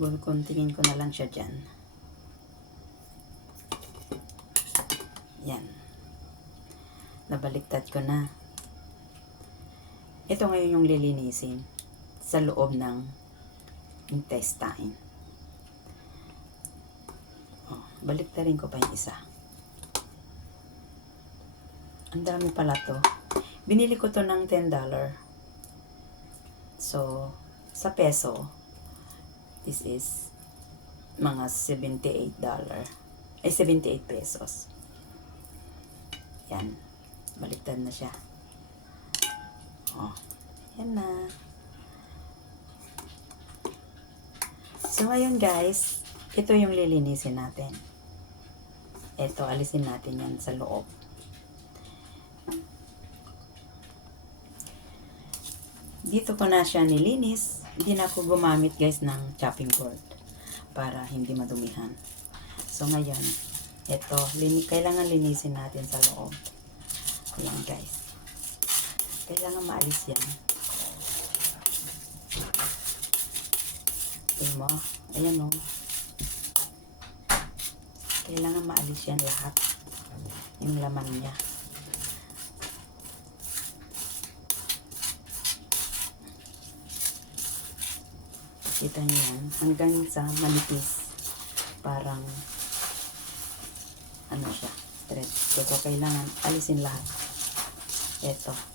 Kontingin ko na lang siya dyan. Yan. Nabaliktad ko na. Ito ngayon yung lilinisin sa loob ng intestine. Oh, baliktarin ko pa yung isa. Ang dami pala to. Binili ko to ng $10. So, sa peso, this is mga $78. Ay, 78 pesos. Yan. Baliktad na siya. Oh, yan na. So, ngayon guys, ito yung lilinisin natin. Ito, alisin natin yan sa loob. Dito ko na siya nilinis. Hindi na ako gumamit guys ng chopping board para hindi madumihan. So ngayon, ito, kailangan linisin natin sa loob. Ayan guys. Kailangan maalis yan. Okay mo? Ayan o. Kailangan maalis yan lahat. Yung laman niya. Kita niyo yan. Hanggang sa manipis. Parang ano siya. Thread. So, kailangan alisin lahat. Ito.